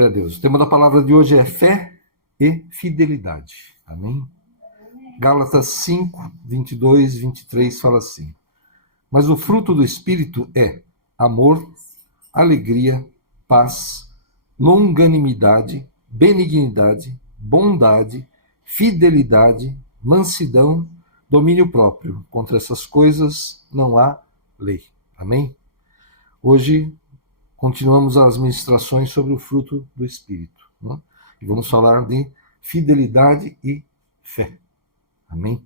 Glória a Deus. O tema da palavra de hoje é fé e fidelidade. Amém? Gálatas 5, 22, 23 fala assim: mas o fruto do Espírito é amor, alegria, paz, longanimidade, benignidade, bondade, fidelidade, mansidão, domínio próprio. Contra essas coisas não há lei. Amém? Hoje continuamos as ministrações sobre o fruto do Espírito, né? E vamos falar de fidelidade e fé. Amém?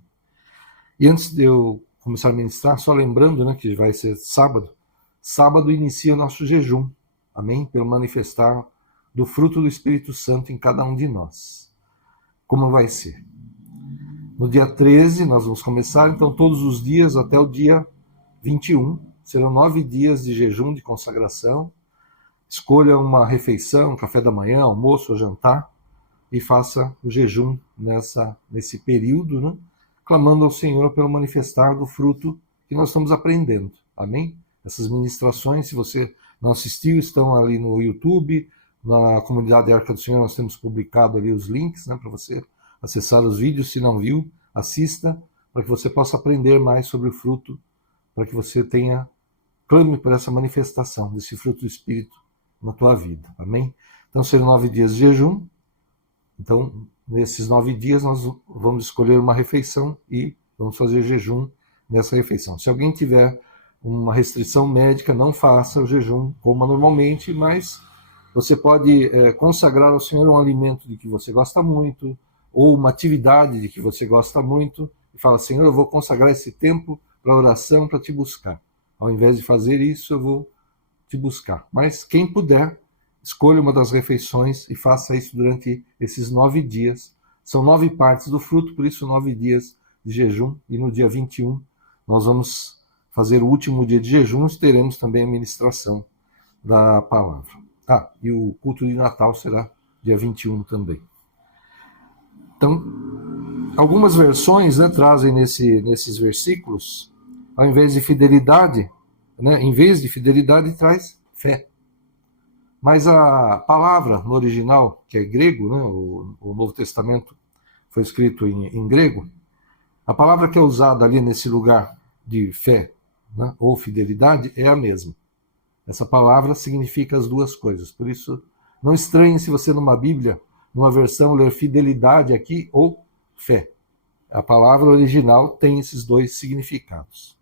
E antes de eu começar a ministrar, só lembrando, né, que vai ser sábado. Sábado inicia nosso jejum. Amém? Pelo manifestar do fruto do Espírito Santo em cada um de nós. Como vai ser? No dia 13 nós vamos começar, então todos os dias até o dia 21. Serão 9 dias de jejum, de consagração. Escolha uma refeição, café da manhã, almoço ou jantar, e faça o jejum nesse período, né? Clamando ao Senhor pelo manifestar do fruto que nós estamos aprendendo. Amém? Essas ministrações, se você não assistiu, estão ali no YouTube, na comunidade Arca do Senhor, nós temos publicado ali os links, né, para você acessar os vídeos. Se não viu, assista, para que você possa aprender mais sobre o fruto, para que você clame por essa manifestação desse fruto do Espírito na tua vida. Amém? Então serão 9 dias de jejum. Então, nesses 9 dias nós vamos escolher uma refeição e vamos fazer jejum nessa refeição. Se alguém tiver uma restrição médica, não faça o jejum, coma normalmente, mas você pode consagrar ao Senhor um alimento de que você gosta muito, ou uma atividade de que você gosta muito, e fala: Senhor, eu vou consagrar esse tempo para oração, para te buscar. Ao invés de fazer isso, eu vou te buscar. Mas quem puder, escolha uma das refeições e faça isso durante esses 9 dias. São 9 partes do fruto, por isso 9 dias de jejum. E no dia 21 nós vamos fazer o último dia de jejum, teremos também a ministração da palavra. E o culto de Natal será dia 21 também. Então, algumas versões, né, trazem nesses versículos, ao invés de fidelidade, né, em vez de fidelidade, traz fé. Mas a palavra no original, que é grego, né, o Novo Testamento foi escrito em grego, a palavra que é usada ali nesse lugar de fé, né, ou fidelidade, é a mesma. Essa palavra significa as duas coisas. Por isso, não estranhe se você numa Bíblia, numa versão, ler fidelidade aqui ou fé. A palavra original tem esses dois significados.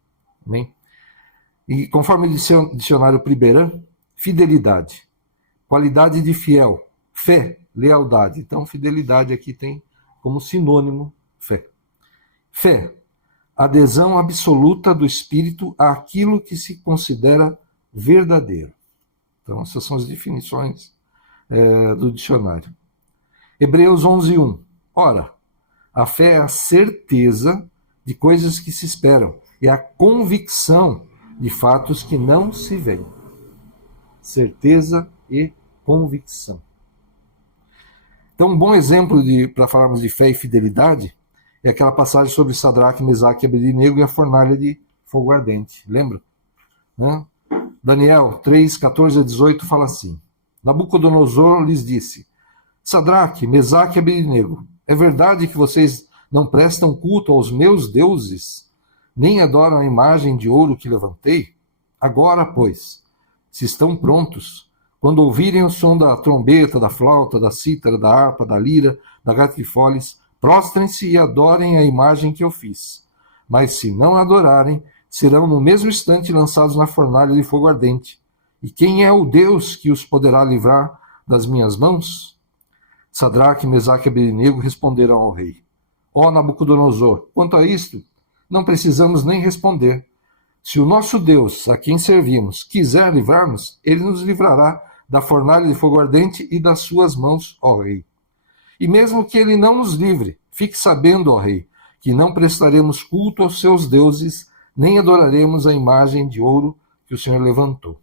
Amém? E conforme o dicionário Priberan, fidelidade, qualidade de fiel, fé, lealdade. Então, fidelidade aqui tem como sinônimo fé. Fé, adesão absoluta do espírito àquilo que se considera verdadeiro. Então, essas são as definições do dicionário. Hebreus 11:1. Ora, a fé é a certeza de coisas que se esperam e a convicção de fatos que não se veem. Certeza e convicção. Então, um bom exemplo para falarmos de fé e fidelidade é aquela passagem sobre Sadraque, Mesaque e Abednego e a fornalha de fogo ardente. Lembra? Né? Daniel 3, 14 a 18 fala assim: Nabucodonosor lhes disse: Sadraque, Mesaque e Abednego, é verdade que vocês não prestam culto aos meus deuses, nem adoram a imagem de ouro que levantei? Agora, pois, se estão prontos, quando ouvirem o som da trombeta, da flauta, da cítara, da harpa, da lira, da gaita de foles, prostrem-se e adorem a imagem que eu fiz. Mas se não adorarem, serão no mesmo instante lançados na fornalha de fogo ardente. E quem é o Deus que os poderá livrar das minhas mãos? Sadraque, Mesaque e Abednego responderam ao rei: Ó Nabucodonosor, quanto a isto, não precisamos nem responder. Se o nosso Deus, a quem servimos, quiser livrar-nos, ele nos livrará da fornalha de fogo ardente e das suas mãos, ó rei. E mesmo que ele não nos livre, fique sabendo, ó rei, que não prestaremos culto aos seus deuses, nem adoraremos a imagem de ouro que o Senhor levantou.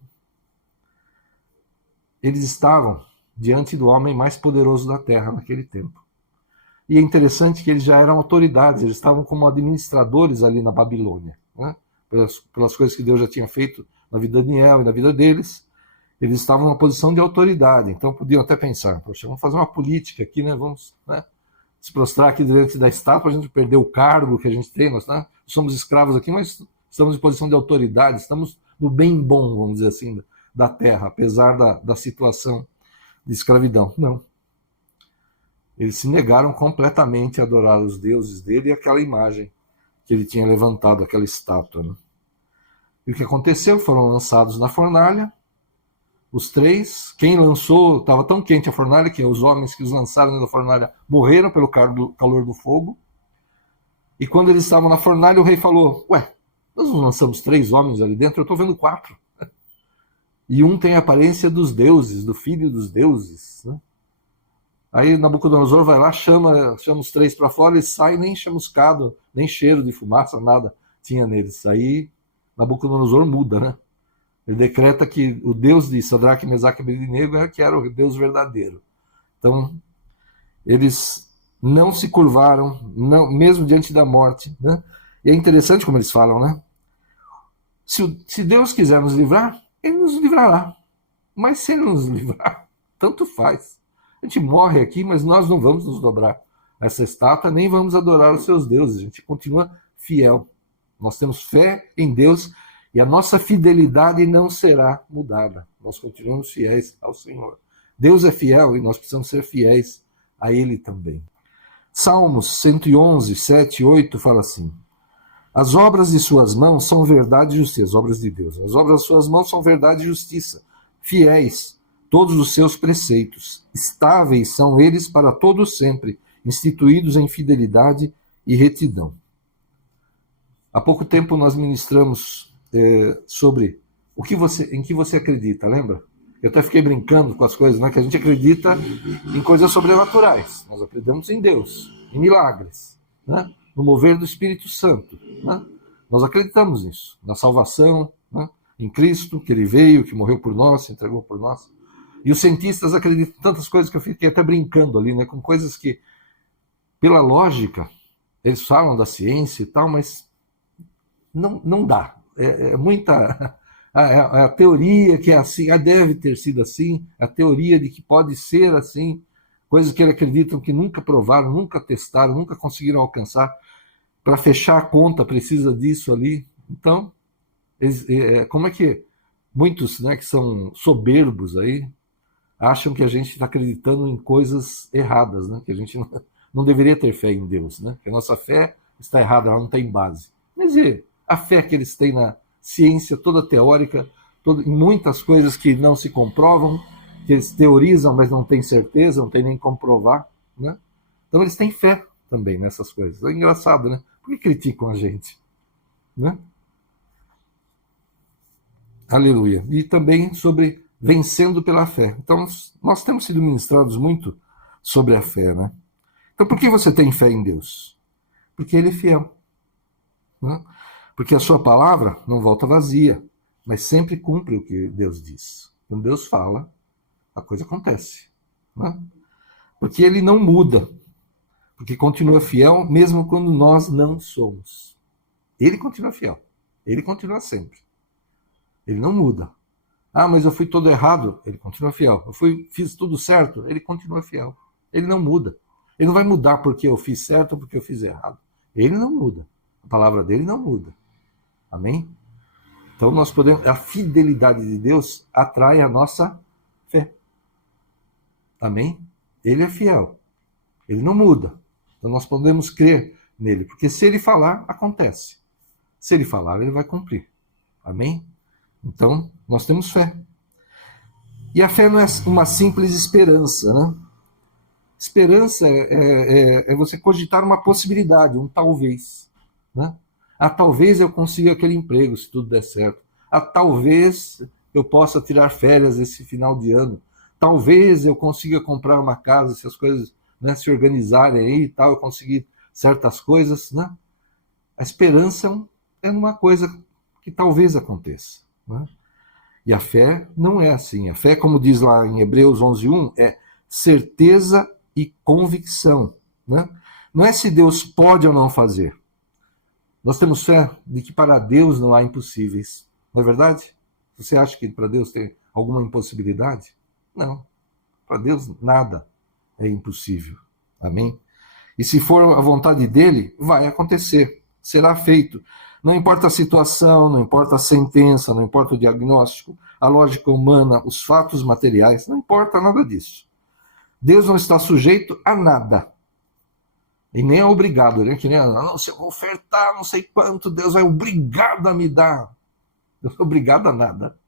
Eles estavam diante do homem mais poderoso da terra naquele tempo. E é interessante que eles já eram autoridades, eles estavam como administradores ali na Babilônia, né? Pelas coisas que Deus já tinha feito na vida de Daniel e na vida deles. Eles estavam numa posição de autoridade, então podiam até pensar, poxa, vamos fazer uma política aqui, né? Vamos, né, se prostrar aqui diante da estátua, a gente perder o cargo que a gente tem, nós, né, somos escravos aqui, mas estamos em posição de autoridade, estamos no bem bom, vamos dizer assim, da terra, apesar da situação de escravidão. Não. Eles se negaram completamente a adorar os deuses dele e aquela imagem que ele tinha levantado, aquela estátua. Né? E o que aconteceu? Foram lançados na fornalha, os 3. Quem lançou, estava tão quente a fornalha que os homens que os lançaram na fornalha morreram pelo calor do fogo. E quando eles estavam na fornalha, o rei falou, ué, nós não lançamos 3 homens ali dentro, eu estou vendo 4. E um tem a aparência dos deuses, do filho dos deuses. Né? Aí Nabucodonosor vai lá, chama os 3 para fora, eles saem nem chamuscado, nem cheiro de fumaça, nada tinha neles. Aí Nabucodonosor muda, né? Ele decreta que o Deus de Sadraque, Mesaque e Abednego era o Deus verdadeiro. Então, eles não se curvaram, não, mesmo diante da morte. Né? E é interessante como eles falam, né? Se Deus quiser nos livrar, ele nos livrará. Mas se ele nos livrar, tanto faz. A gente morre aqui, mas nós não vamos nos dobrar a essa estátua, nem vamos adorar os seus deuses. A gente continua fiel. Nós temos fé em Deus e a nossa fidelidade não será mudada. Nós continuamos fiéis ao Senhor. Deus é fiel e nós precisamos ser fiéis a Ele também. Salmos 111, 7 e 8 fala assim: as obras de suas mãos são verdade e justiça, as obras de Deus. As obras de suas mãos são verdade e justiça, fiéis todos os seus preceitos. Estáveis são eles para todo sempre, instituídos em fidelidade e retidão. Há pouco tempo nós ministramos sobre em que você acredita, lembra? Eu até fiquei brincando com as coisas, né? Que a gente acredita em coisas sobrenaturais. Nós acreditamos em Deus, em milagres, né? No mover do Espírito Santo. Né? Nós acreditamos nisso, na salvação, né? Em Cristo, que Ele veio, que morreu por nós, se entregou por nós. E os cientistas acreditam em tantas coisas que eu fiquei até brincando ali, né? Com coisas que, pela lógica, eles falam da ciência e tal, mas não dá. É muita... A teoria que é assim, deve ter sido assim, a teoria de que pode ser assim, coisas que eles acreditam que nunca provaram, nunca testaram, nunca conseguiram alcançar. Para fechar a conta precisa disso ali. Então, como é que muitos, né, que são soberbos aí, acham que a gente está acreditando em coisas erradas, né? Que a gente não deveria ter fé em Deus, né? Que a nossa fé está errada, ela não tem base. Mas a fé que eles têm na ciência toda teórica, em muitas coisas que não se comprovam, que eles teorizam, mas não têm certeza, não tem nem como provar, né? Então eles têm fé também nessas coisas. É engraçado, né? Por que criticam a gente? Né? Aleluia. E também sobre vencendo pela fé. Então, nós temos sido ministrados muito sobre a fé, né? Então, por que você tem fé em Deus? Porque Ele é fiel. Né? Porque a sua palavra não volta vazia, mas sempre cumpre o que Deus diz. Quando Deus fala, a coisa acontece. Né? Porque Ele não muda. Porque continua fiel mesmo quando nós não somos. Ele continua fiel. Ele continua sempre. Ele não muda. Ah, mas eu fui todo errado. Ele continua fiel. Fiz tudo certo. Ele continua fiel. Ele não muda. Ele não vai mudar porque eu fiz certo ou porque eu fiz errado. Ele não muda. A palavra dele não muda. Amém? Então nós podemos. A fidelidade de Deus atrai a nossa fé. Amém? Ele é fiel. Ele não muda. Então nós podemos crer nele. Porque se ele falar, acontece. Se ele falar, ele vai cumprir. Amém? Então, nós temos fé. E a fé não é uma simples esperança, né? Esperança é você cogitar uma possibilidade, um talvez. Né? Talvez eu consiga aquele emprego, se tudo der certo. Talvez eu possa tirar férias esse final de ano. Talvez eu consiga comprar uma casa, se as coisas, né, se organizarem aí e tal, eu conseguir certas coisas. Né? A esperança é uma coisa que talvez aconteça. Né? E a fé não é assim. A fé, como diz lá em Hebreus 11:1, é certeza e convicção. Né? Não é se Deus pode ou não fazer. Nós temos fé de que para Deus não há impossíveis. Não é verdade? Você acha que para Deus alguma impossibilidade? Não. Para Deus, nada é impossível. Amém? E se for a vontade dele, vai acontecer. Será feito. Não importa a situação, não importa a sentença, não importa o diagnóstico, a lógica humana, os fatos materiais, não importa nada disso. Deus não está sujeito a nada. E nem é obrigado, né? Que nem, não, se eu ofertar não sei quanto, Deus é obrigado a me dar. Deus não é obrigado a nada.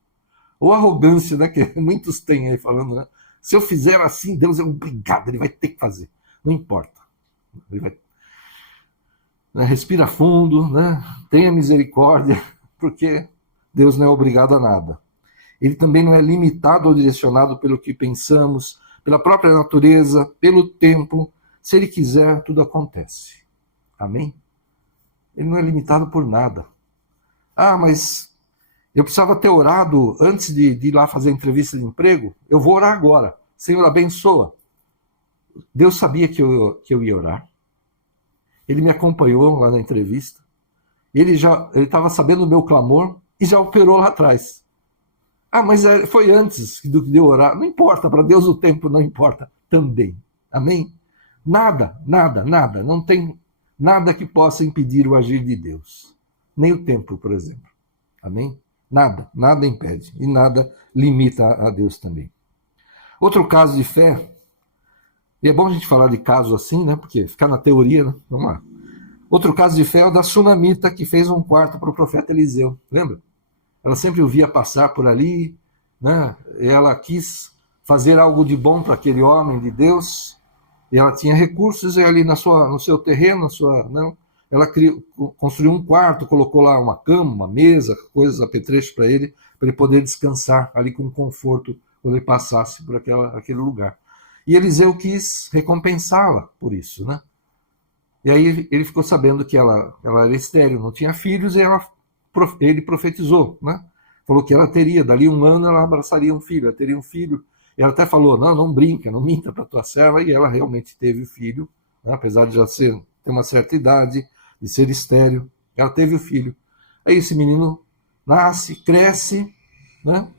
Ou arrogância, né? Que muitos têm aí falando, né? Se eu fizer assim, Deus é obrigado, ele vai ter que fazer. Não importa. Ele vai... Respira fundo, né? Tenha misericórdia, porque Deus não é obrigado a nada. Ele também não é limitado ou direcionado pelo que pensamos, pela própria natureza, pelo tempo. Se ele quiser, tudo acontece. Amém? Ele não é limitado por nada. Ah, mas eu precisava ter orado antes de ir lá fazer a entrevista de emprego. Eu vou orar agora. Senhor, abençoa. Deus sabia que eu ia orar. Ele me acompanhou lá na entrevista. Ele estava sabendo do meu clamor e já operou lá atrás. Ah, mas foi antes do que de eu orar. Não importa, para Deus o tempo não importa também. Amém? Nada, nada, nada. Não tem nada que possa impedir o agir de Deus. Nem o tempo, por exemplo. Amém? Nada, nada impede. E nada limita a Deus também. Outro caso de fé, e é bom a gente falar de casos assim, né? Porque ficar na teoria, né? Vamos lá. Outro caso de fé é o da sunamita, que fez um quarto para o profeta Eliseu. Lembra? Ela sempre o via passar por ali, né? E ela quis fazer algo de bom para aquele homem de Deus, e ela tinha recursos, e ali no seu terreno, não, ela construiu um quarto, colocou lá uma cama, uma mesa, coisas, apetrechos para ele poder descansar ali com conforto quando ele passasse por aquele lugar. E Eliseu quis recompensá-la por isso, né? E aí ele ficou sabendo que ela era estéril, não tinha filhos, e ele profetizou, né? Falou que ela teria, dali 1 ano ela abraçaria um filho, ela teria um filho. E ela até falou, não brinca, não minta para tua serva, e ela realmente teve o filho, né? Apesar de já ter uma certa idade, de ser estéril, ela teve o filho. Aí esse menino nasce, cresce, né?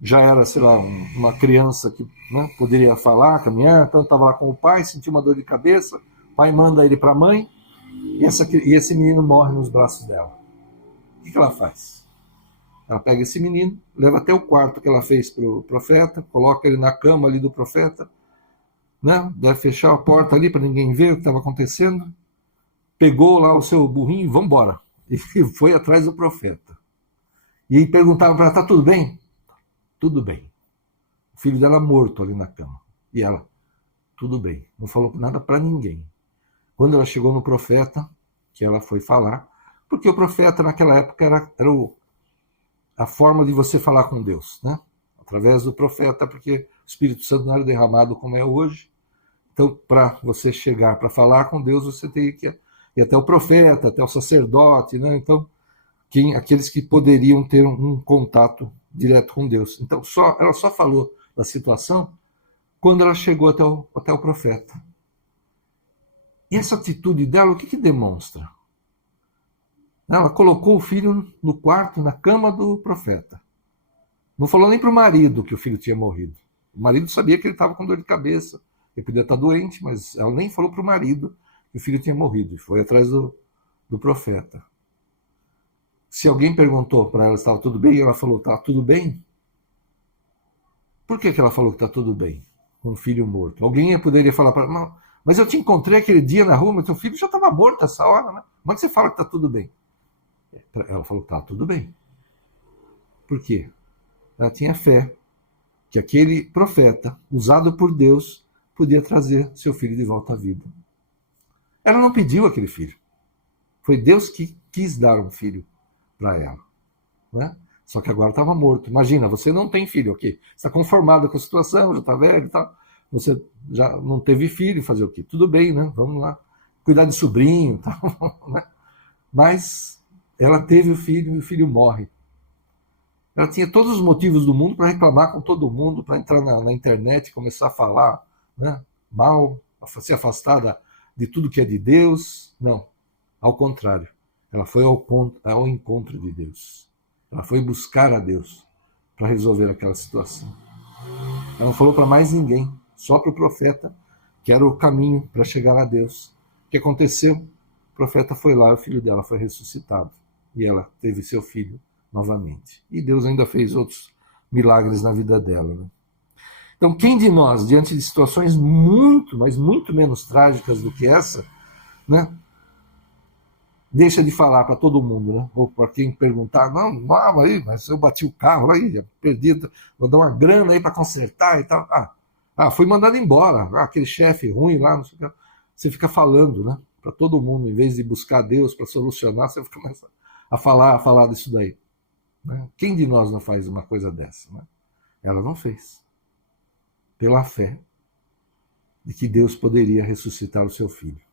Já era, sei lá, uma criança que, né, poderia falar, caminhar, então estava lá com o pai, sentiu uma dor de cabeça, o pai manda ele para a mãe, e esse menino morre nos braços dela. O que ela faz? Ela pega esse menino, leva até o quarto que ela fez para o profeta, coloca ele na cama ali do profeta, né? Deve fechar a porta ali para ninguém ver o que estava acontecendo, pegou lá o seu burrinho e vamos embora. E foi atrás do profeta. E aí perguntava para ela, tá tudo bem? Tudo bem. O filho dela morto ali na cama. E ela, tudo bem. Não falou nada para ninguém. Quando ela chegou no profeta, que ela foi falar, porque o profeta naquela época era a forma de você falar com Deus, né? Através do profeta, porque o Espírito Santo não era derramado como é hoje. Então, para você chegar para falar com Deus, você teria que ir até o profeta, até o sacerdote, né? Então, aqueles que poderiam ter um contato direto com Deus. Então, ela só falou da situação quando ela chegou até o profeta. E essa atitude dela, o que demonstra? Ela colocou o filho no quarto, na cama do profeta. Não falou nem para o marido que o filho tinha morrido. O marido sabia que ele estava com dor de cabeça, ele podia estar doente, mas ela nem falou para o marido que o filho tinha morrido, e foi atrás do profeta. Se alguém perguntou para ela se estava tudo bem, e ela falou, está tudo bem? Por que ela falou que está tudo bem com o filho morto? Alguém poderia falar para ela, mas eu te encontrei aquele dia na rua, mas teu filho já estava morto essa hora, né? Como é que você fala que está tudo bem? Ela falou que está tudo bem. Por quê? Ela tinha fé que aquele profeta, usado por Deus, podia trazer seu filho de volta à vida. Ela não pediu aquele filho. Foi Deus que quis dar um filho para ela, né? Só que agora estava morto. Imagina, você não tem filho, ok? Você está conformado com a situação, já está velho e tal. Você já não teve filho, fazer o quê? Tudo bem, né? Vamos lá. Cuidar de sobrinho, tal, né? Mas ela teve o filho e o filho morre. Ela tinha todos os motivos do mundo para reclamar com todo mundo, para entrar na internet e começar a falar, né, mal, se afastar de tudo que é de Deus. Não, ao contrário. Ela foi ao encontro de Deus. Ela foi buscar a Deus. para resolver aquela situação. Ela não falou para mais ninguém, só para o profeta, que era o caminho para chegar a Deus. O que aconteceu? O profeta foi lá, o filho dela foi ressuscitado. E ela teve seu filho novamente. E Deus ainda fez outros milagres na vida dela. Né? Então, quem de nós, diante de situações muito, mas muito menos trágicas do que essa, né, deixa de falar para todo mundo, né? Ou para quem perguntar, não, aí, mas eu bati o carro, aí, perdi, vou dar uma grana aí para consertar e tal. Fui mandado embora, aquele chefe ruim lá, não sei o que. Você fica falando, né? Para todo mundo, em vez de buscar Deus para solucionar, você começa a falar disso daí. Né? Quem de nós não faz uma coisa dessa? Né? Ela não fez. Pela fé de que Deus poderia ressuscitar o seu filho.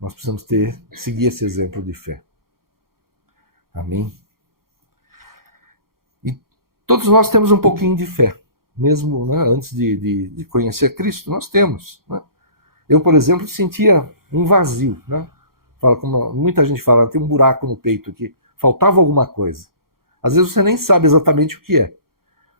Nós precisamos seguir esse exemplo de fé. Amém? E todos nós temos um pouquinho de fé, mesmo, né, antes de conhecer Cristo, nós temos. Né? Eu, por exemplo, sentia um vazio. Né? Como muita gente fala, tem um buraco no peito aqui, faltava alguma coisa. Às vezes você nem sabe exatamente o que é.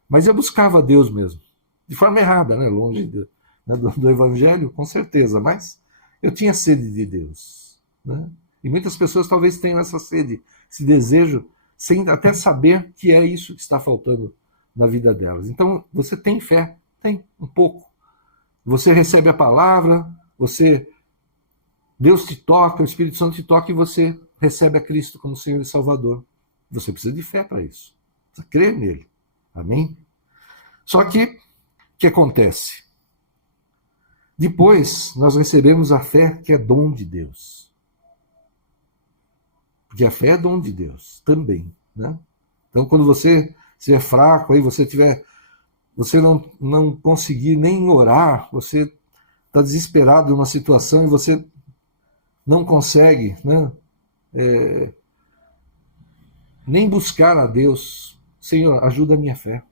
Mas eu buscava Deus mesmo, de forma errada, né? Longe do Evangelho, com certeza, mas eu tinha sede de Deus. Né? E muitas pessoas talvez tenham essa sede, esse desejo, sem até saber que é isso que está faltando na vida delas. Então, você tem fé? Tem, um pouco. Você recebe a palavra, Deus te toca, o Espírito Santo te toca e você recebe a Cristo como Senhor e Salvador. Você precisa de fé para isso. Precisa crer nele. Amém? Só que, o que acontece? Depois, nós recebemos a fé que é dom de Deus. Porque a fé é dom de Deus também. Né? Então, quando você é fraco, aí você não conseguir nem orar, você está desesperado numa situação e você não consegue, né, nem buscar a Deus. Senhor, ajuda a minha fé.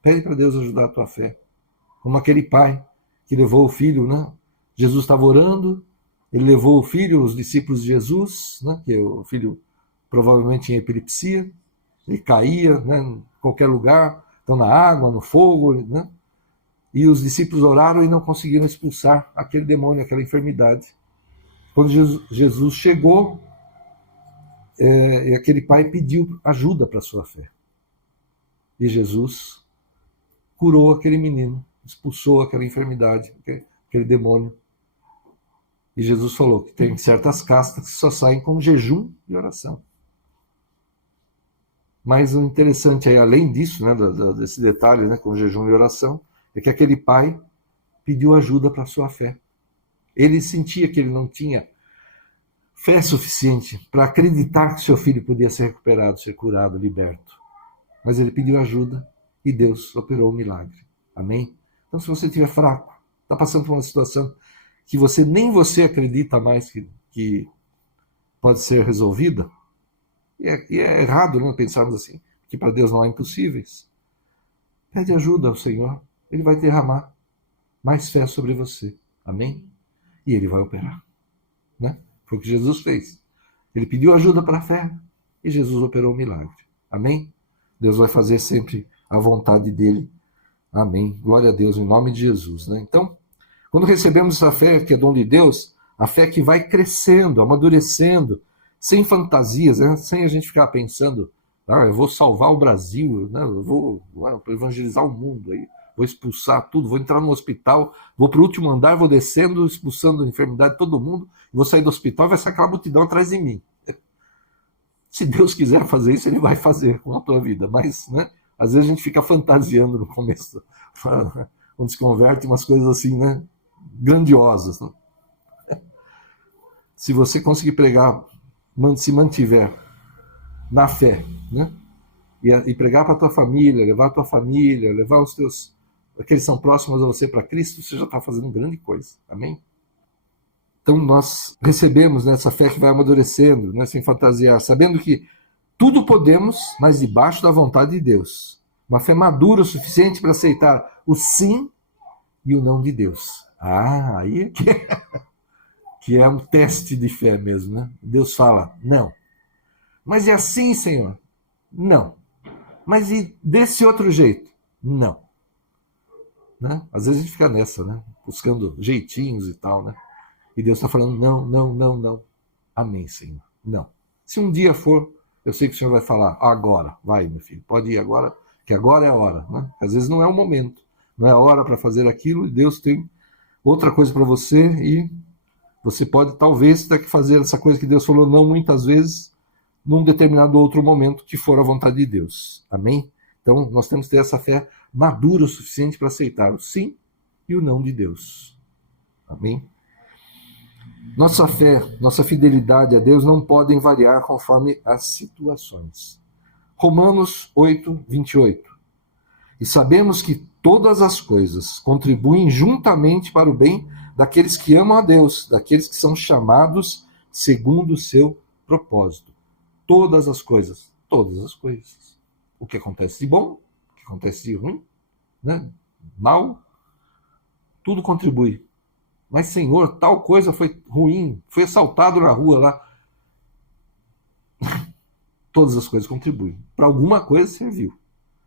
Pede para Deus ajudar a tua fé. Como aquele pai que levou o filho, né? Jesus estava orando, ele levou o filho, os discípulos de Jesus, né? Que o filho provavelmente tinha epilepsia, ele caía, né, em qualquer lugar, então na água, no fogo, né? E os discípulos oraram e não conseguiram expulsar aquele demônio, aquela enfermidade. Quando Jesus chegou, aquele pai pediu ajuda para a sua fé. E Jesus curou aquele menino, expulsou aquela enfermidade, aquele demônio. E Jesus falou que tem certas castas que só saem com jejum e oração. Mas o interessante aí, além disso, né, desse detalhe, né, com jejum e oração, é que aquele pai pediu ajuda para a sua fé. Ele sentia que ele não tinha fé suficiente para acreditar que seu filho podia ser recuperado, ser curado, liberto. Mas ele pediu ajuda e Deus operou o milagre. Amém? Então, se você estiver fraco, está passando por uma situação que nem você acredita mais que pode ser resolvida, e é errado, não pensarmos assim, que para Deus não há impossíveis, pede ajuda ao Senhor, Ele vai derramar mais fé sobre você. Amém? E Ele vai operar. Né? Foi o que Jesus fez. Ele pediu ajuda para a fé e Jesus operou o milagre. Amém? Deus vai fazer sempre a vontade dele. Amém. Glória a Deus, em nome de Jesus. Né? Então, quando recebemos essa fé que é dom de Deus, a fé que vai crescendo, amadurecendo, sem fantasias, né? Sem a gente ficar pensando, eu vou salvar o Brasil, né? Eu vou evangelizar o mundo, aí, vou expulsar tudo, vou entrar no hospital, vou para o último andar, vou descendo, expulsando a enfermidade de todo mundo, vou sair do hospital e vai sair aquela multidão atrás de mim. Se Deus quiser fazer isso, Ele vai fazer com a tua vida, mas, né? Às vezes a gente fica fantasiando no começo, quando se converte, umas coisas assim, né, grandiosas. Né? Se você conseguir pregar, se mantiver na fé, né, e pregar para a tua família, levar a tua família, levar aqueles que são próximos a você para Cristo, você já está fazendo grande coisa. Amém? Então nós recebemos nessa fé que vai amadurecendo, né, sem fantasiar, sabendo que tudo podemos, mas debaixo da vontade de Deus. Uma fé madura o suficiente para aceitar o sim e o não de Deus. Aí é que é um teste de fé mesmo, né? Deus fala, não. Mas é assim, Senhor? Não. Mas e desse outro jeito? Não. Né? Às vezes a gente fica nessa, né? Buscando jeitinhos e tal, né? E Deus está falando, não, não, não, não. Amém, Senhor. Não. Se um dia for, eu sei que o Senhor vai falar, agora, vai, meu filho, pode ir agora, que agora é a hora. Né? Às vezes não é o momento, não é a hora para fazer aquilo, e Deus tem outra coisa para você, e você pode talvez ter que fazer essa coisa que Deus falou não muitas vezes, num determinado outro momento que for a vontade de Deus. Amém? Então, nós temos que ter essa fé madura o suficiente para aceitar o sim e o não de Deus. Amém? Nossa fé, nossa fidelidade a Deus não podem variar conforme as situações. Romanos 8, 28. E sabemos que todas as coisas contribuem juntamente para o bem daqueles que amam a Deus, daqueles que são chamados segundo o seu propósito. Todas as coisas, todas as coisas. O que acontece de bom, o que acontece de ruim, né? Mal, tudo contribui. Mas, Senhor, tal coisa foi ruim, foi assaltado na rua lá. Todas as coisas contribuem. Para alguma coisa serviu.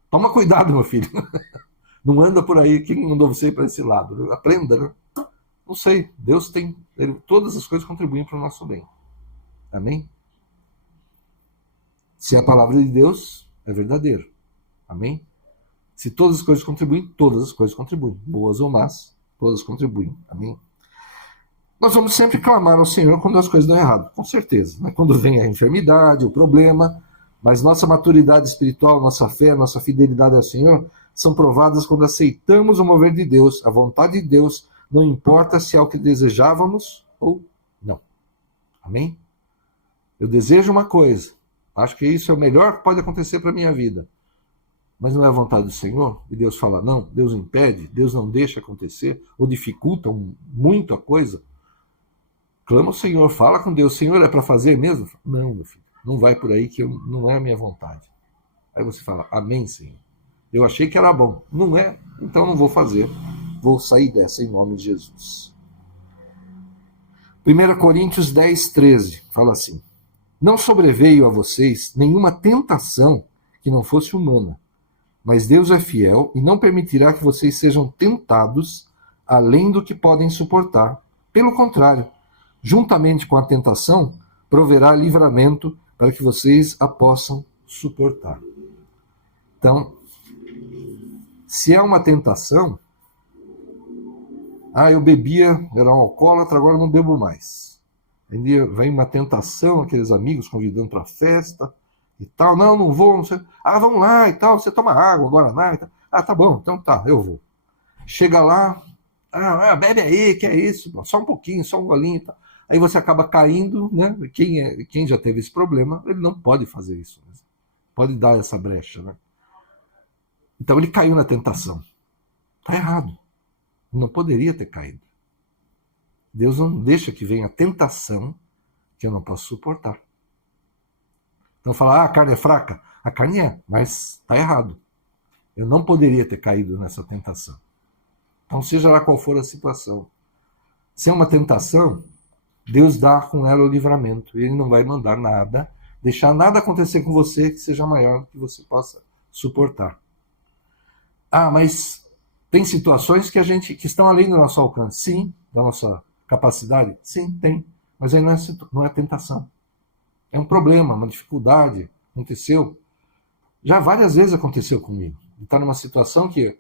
Toma cuidado, meu filho. Não anda por aí, quem mandou você ir para esse lado? Aprenda, né? Não sei, Deus tem, todas as coisas contribuem para o nosso bem. Amém? Se a palavra de Deus é verdadeira. Amém? Se todas as coisas contribuem, todas as coisas contribuem. Boas ou más, todas contribuem. Amém? Nós vamos sempre clamar ao Senhor quando as coisas dão errado, com certeza. Né? Quando vem a enfermidade, o problema, mas nossa maturidade espiritual, nossa fé, nossa fidelidade ao Senhor são provadas quando aceitamos o mover de Deus, a vontade de Deus, não importa se é o que desejávamos ou não. Amém? Eu desejo uma coisa, acho que isso é o melhor que pode acontecer para a minha vida, mas não é a vontade do Senhor, e Deus fala não, Deus impede, Deus não deixa acontecer, ou dificulta muito a coisa. Clama ao Senhor, fala com Deus, Senhor, é para fazer mesmo? Não, meu filho, não vai por aí que não é a minha vontade. Aí você fala, amém, Senhor. Eu achei que era bom, não é, então não vou fazer, vou sair dessa em nome de Jesus. 1 Coríntios 10, 13, fala assim, não sobreveio a vocês nenhuma tentação que não fosse humana, mas Deus é fiel e não permitirá que vocês sejam tentados além do que podem suportar. Pelo contrário, juntamente com a tentação, proverá livramento para que vocês a possam suportar. Então, se é uma tentação, eu bebia, era um alcoólatra, agora não bebo mais. Aí vem uma tentação, aqueles amigos convidando para a festa e tal. Não vou, não sei. Vamos lá e tal, você toma água, guaraná e tal. Tá bom, então tá, eu vou. Chega lá, bebe aí, que é isso? Só um pouquinho, só um golinho e tal. Aí você acaba caindo, né? Quem já teve esse problema, ele não pode fazer isso. Pode dar essa brecha, né? Então ele caiu na tentação. Está errado. Não poderia ter caído. Deus não deixa que venha a tentação que eu não posso suportar. Então fala, a carne é fraca. A carne é, mas está errado. Eu não poderia ter caído nessa tentação. Então seja lá qual for a situação. Se é uma tentação, Deus dá com ela o livramento. Ele não vai mandar nada, deixar nada acontecer com você que seja maior do que você possa suportar. Mas tem situações que estão além do nosso alcance. Sim, da nossa capacidade. Sim, tem. Mas aí não é tentação. É um problema, uma dificuldade. Aconteceu. Já várias vezes aconteceu comigo. Está numa situação que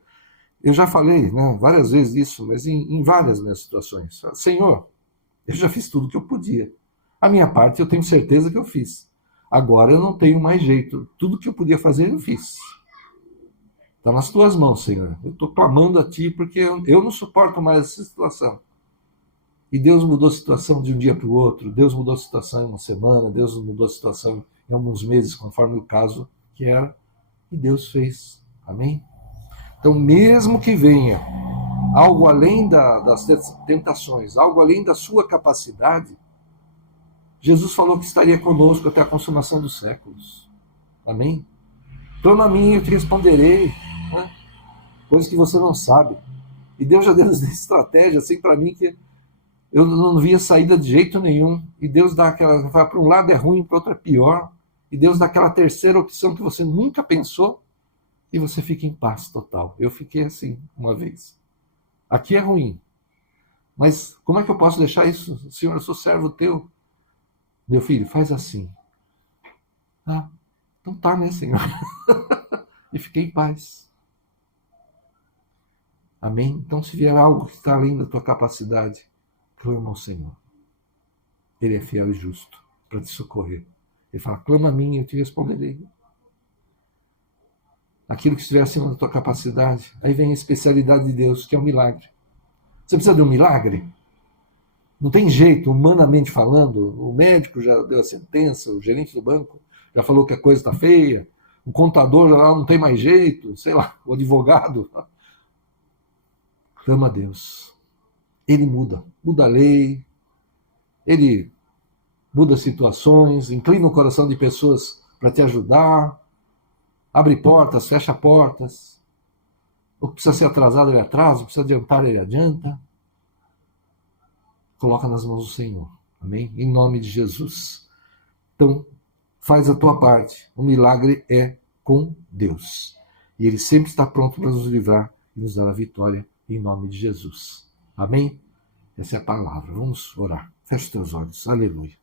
eu já falei, né, várias vezes isso, mas em várias minhas situações. Senhor, eu já fiz tudo o que eu podia. A minha parte eu tenho certeza que eu fiz. Agora eu não tenho mais jeito. Tudo que eu podia fazer eu fiz. Está nas tuas mãos, Senhor. Eu estou clamando a Ti porque eu não suporto mais essa situação. E Deus mudou a situação de um dia para o outro. Deus mudou a situação em uma semana. Deus mudou a situação em alguns meses, conforme o caso que era. E Deus fez. Amém? Então, mesmo que venha algo além das tentações, algo além da sua capacidade, Jesus falou que estaria conosco até a consumação dos séculos. Amém? Clama a mim, eu te responderei. Né? Coisas que você não sabe. E Deus já deu estratégia assim para mim que eu não via saída de jeito nenhum. E Deus dá para um lado é ruim, para o outro é pior. E Deus dá aquela terceira opção que você nunca pensou. e você fica em paz total. Eu fiquei assim uma vez. Aqui é ruim, mas como é que eu posso deixar isso? Senhor, eu sou servo teu. Meu filho, faz assim. Ah, então tá, né, Senhor? E fiquei em paz. Amém? Então, se vier algo que está além da tua capacidade, clama ao Senhor. Ele é fiel e justo para te socorrer. Ele fala, clama a mim e eu te responderei. Aquilo que estiver acima da tua capacidade, aí vem a especialidade de Deus, que é o milagre. Você precisa de um milagre? Não tem jeito, humanamente falando, o médico já deu a sentença, o gerente do banco já falou que a coisa está feia, o contador já não tem mais jeito, sei lá, o advogado. Clama a Deus. Ele muda a lei, ele muda situações, inclina o coração de pessoas para te ajudar, abre portas, fecha portas. O que precisa ser atrasado, ele atrasa, o que precisa adiantar, ele adianta. Coloca nas mãos do Senhor. Amém? Em nome de Jesus. Então, faz a tua parte. O milagre é com Deus. E Ele sempre está pronto para nos livrar e nos dar a vitória em nome de Jesus. Amém? Essa é a palavra. Vamos orar. Feche os teus olhos. Aleluia.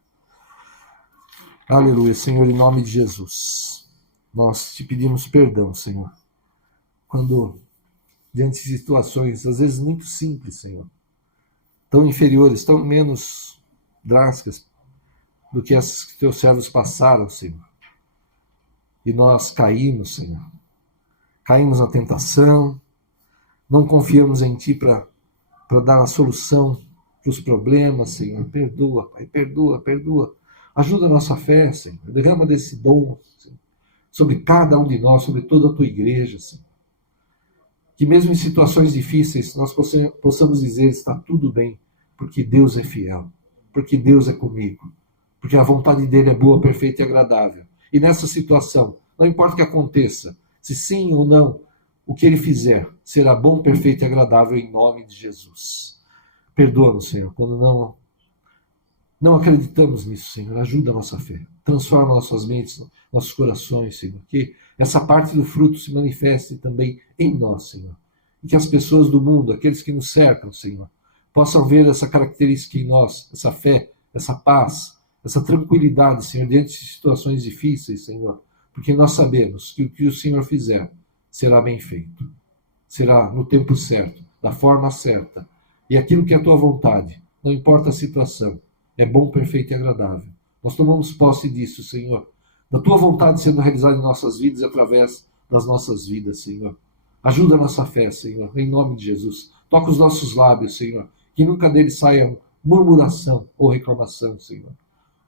Aleluia, Senhor, em nome de Jesus. Nós te pedimos perdão, Senhor. Quando, diante de situações, às vezes muito simples, Senhor, tão inferiores, tão menos drásticas do que essas que teus servos passaram, Senhor. E nós caímos, Senhor. Caímos na tentação, não confiamos em Ti para dar a solução para os problemas, Senhor. Perdoa, Pai, perdoa. Ajuda a nossa fé, Senhor. Derrama desse dom, Senhor, sobre cada um de nós, sobre toda a Tua igreja, Senhor. Que mesmo em situações difíceis, nós possamos dizer, está tudo bem, porque Deus é fiel, porque Deus é comigo, porque a vontade dele é boa, perfeita e agradável. E nessa situação, não importa o que aconteça, se sim ou não, o que ele fizer será bom, perfeito e agradável em nome de Jesus. Perdoa-nos, Senhor, quando não acreditamos nisso, Senhor. Ajuda a nossa fé. Transforma nossas mentes, nossos corações, Senhor. Que essa parte do fruto se manifeste também em nós, Senhor. E que as pessoas do mundo, aqueles que nos cercam, Senhor, possam ver essa característica em nós, essa fé, essa paz, essa tranquilidade, Senhor, diante de situações difíceis, Senhor. Porque nós sabemos que o que o Senhor fizer será bem feito. Será no tempo certo, da forma certa. E aquilo que é a tua vontade, não importa a situação, é bom, perfeito e agradável. Nós tomamos posse disso, Senhor. Da tua vontade sendo realizada em nossas vidas e através das nossas vidas, Senhor. Ajuda a nossa fé, Senhor, em nome de Jesus. Toca os nossos lábios, Senhor. Que nunca deles saia murmuração ou reclamação, Senhor.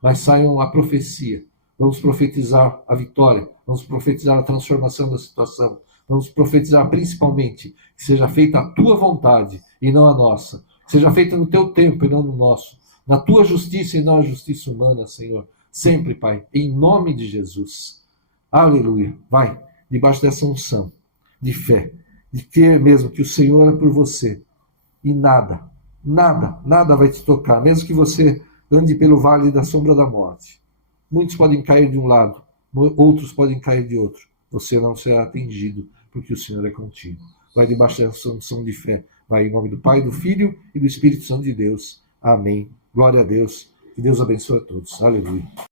Mas saiam a profecia. Vamos profetizar a vitória. Vamos profetizar a transformação da situação. Vamos profetizar principalmente que seja feita a tua vontade e não a nossa. Que seja feita no teu tempo e não no nosso. Na tua justiça e não a justiça humana, Senhor. Sempre, Pai, em nome de Jesus. Aleluia. Vai, debaixo dessa unção de fé, de crer mesmo que o Senhor é por você. E nada vai te tocar, mesmo que você ande pelo vale da sombra da morte. Muitos podem cair de um lado, outros podem cair de outro. Você não será atingido, porque o Senhor é contigo. Vai debaixo dessa unção de fé. Vai em nome do Pai, do Filho e do Espírito Santo de Deus. Amém. Glória a Deus. Que Deus abençoe a todos. Aleluia.